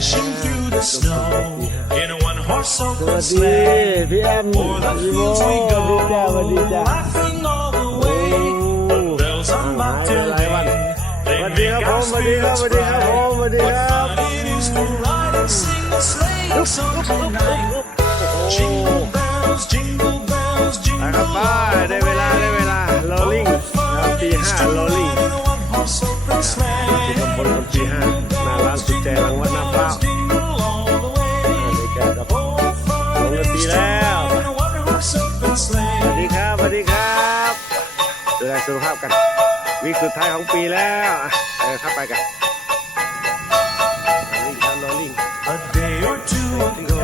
dashing through the snow in a one horse open sleigh. O'er the fields we go, laughing all the way. the Bells on my Monterey, they make our spirits bright. What fun it is to ride and sing the sleighing song tonight. ลสุขภาพกัน วีคสุดท้ายของปีแล้วเอะไปครับไปกันวิ่งครับโรลิง A day or two ago,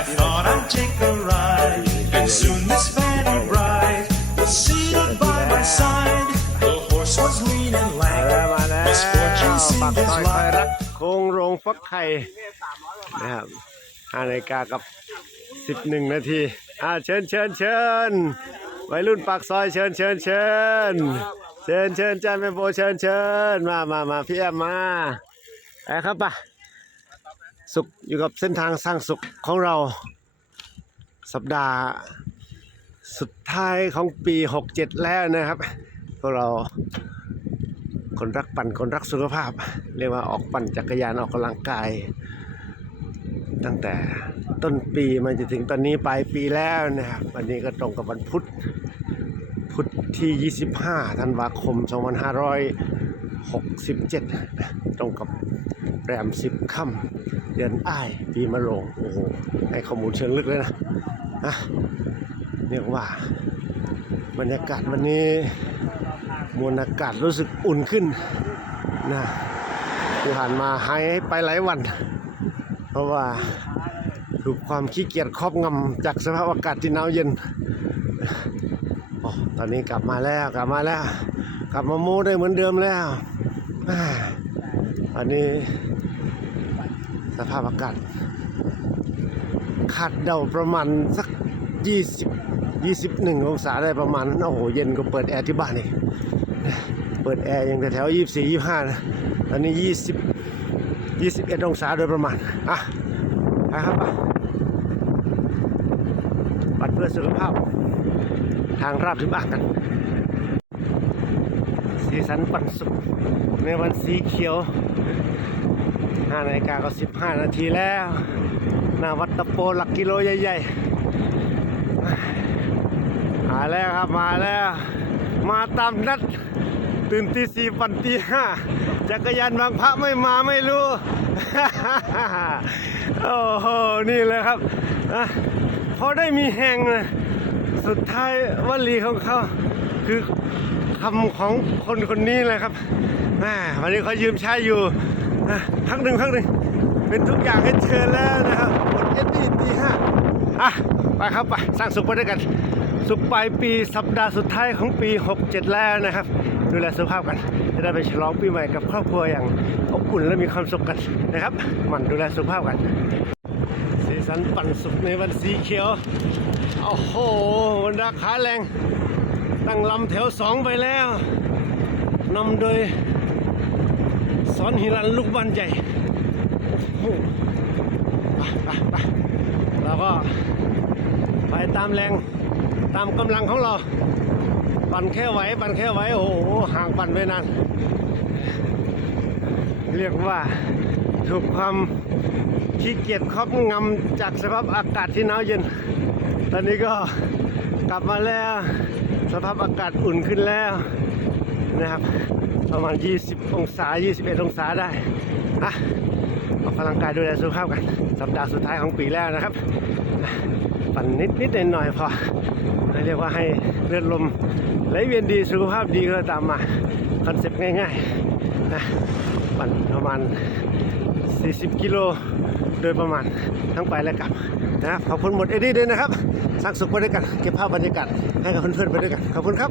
I thought I'd take a ride, and soon this fanny bride was seated by my side. The horse was lean and lank, มาแล้ว misfortune ปัก seemed ซ his คอยรัก life. โคงโรงฟักไข่นะครับห้านาฬิกากับสิบหนึ่งนาทีอ่าเชิญเชิญเชิญ วัยรุ่นปากซอยเชิญเชิญเชิญเชิญเชิญจ้าแม่โบเชิญเชิญมามามาพี่แอมมาไปครับปะสุขอยู่กับเส้นทางสร้างสุขของเรา สัปดาห์ สุดท้ายของปี 67 แล้วนะครับพวกเราคนรักปั่นคนรักสุขภาพ เรียกว่าออกปั่นจักรยานออกกำลังกาย ตั้งแต่ ต้นปีมาจนถึงตอนนี้ปลายปีแล้วนะครับวันนี้ก็ตรงกับวันพุธพุธที่ 25 ธันวาคม 2567นะตรงกับแรม 10 ค่ำเดือนอ้ายปีมะโรงโอ้โหให้ข้อมูลเชิงลึกเลยนะนะเรียกว่าบรรยากาศวันนี้มวลอากาศรู้สึกอุ่นขึ้นนะที่ผ่านมาหายไปหลายวัน เพราะว่า ถูกความขี้เกียจครอบงำจากสภาพอากาศที่หนาวเย็นอตอนนี้กลับมาแล้วกลับมาแล้ว กลับมาโม้ได้เหมือนเดิมแล้วอันนี้สภาพอากาศคาดเดาประมาณสัก 20 21 องศาได้ประมาณนั้นโอ้โหเย็นก็เปิดแอร์ที่บ้านนี่เปิดแอร์ยังแถวๆ24 25นะตอนนี้ 20 21 องศาโดยประมาณ อะไปครับ พื่อสุขภาพ ทางราบถึงบ้านกัน สีสันปันสุขในวันสีเขียว5นาฬิกาก็ 15 นาทีแล้ว หน้าวัดตะโปหลักกิโลใหญ่ๆ มาแล้วครับมาแล้ว มาตามนัด ตื่นตีสี่ปั่นตีห้าจักรยานบางพระไม่มาไม่รู้ โอ้โห นี่เลยครับ นะพอได้มีแหงนะสุดท้ายวลีของเขาคือคำของคนคนนี้แหละครับแม่วันนี้เขายืมใช้อยู่นะพักหนึ่งพักหนึ่งเป็นทุกอย่างให้เชิญแล้วนะครับหมดเอ็ดดี้ตีห้าอะไปครับไปสร้างสุขไปด้วยกัน สุขปลายปีสัปดาห์สุดท้ายของปี 67 แล้วนะครับ ดูแลสุขภาพกัน จะได้ไปฉลองปีใหม่กับครอบครัวอย่างอบอุ่นและมีความสุขกันนะครับ หมันดูแลสุขภาพกัน สันปั่นสุขในวันสีเขียว โอ้โหบรราขาแรง ตั้งลำแถวสองไปแล้วนำโดยสอนหิรันลูกบ้านใหญ่โอ้โหไปไปไปแล้วก็ไปตามแรงตามกำลังของเรา ปั่นแค่ไหว ปั่นแค่ไหว โอ้โห ห่างปั่นไปนานเรียกว่าถูกความ ขี้เกียจครอบงำจากสภาพอากาศที่หนาวเย็น ตอนนี้ก็กลับมาแล้ว สภาพอากาศอุ่นขึ้นแล้วนะครับ ประมาณ 20 องศา 21 องศาได้อะออกกำลังกายดูแลสุขภาพกัน สัปดาห์สุดท้ายของปีแล้วนะครับ ปั่นนิดนิดหน่อยหน่อยๆพอไม่เรียกว่าให้เลือดลมไหลเวียนดีสุขภาพดีก็ตามมา คอนเซ็ปต์ง่ายๆนะปั่นประมาณ 40 กิโล โดยประมาณทั้งไปและกลับนะครับขอบคุณหมดเอ็ดดี้ด้วยนะครับ สร้างสุขไปด้วยกัน เก็บภาพบรรยากาศให้กับเพื่อนๆไปด้วยกัน ขอบคุณครับ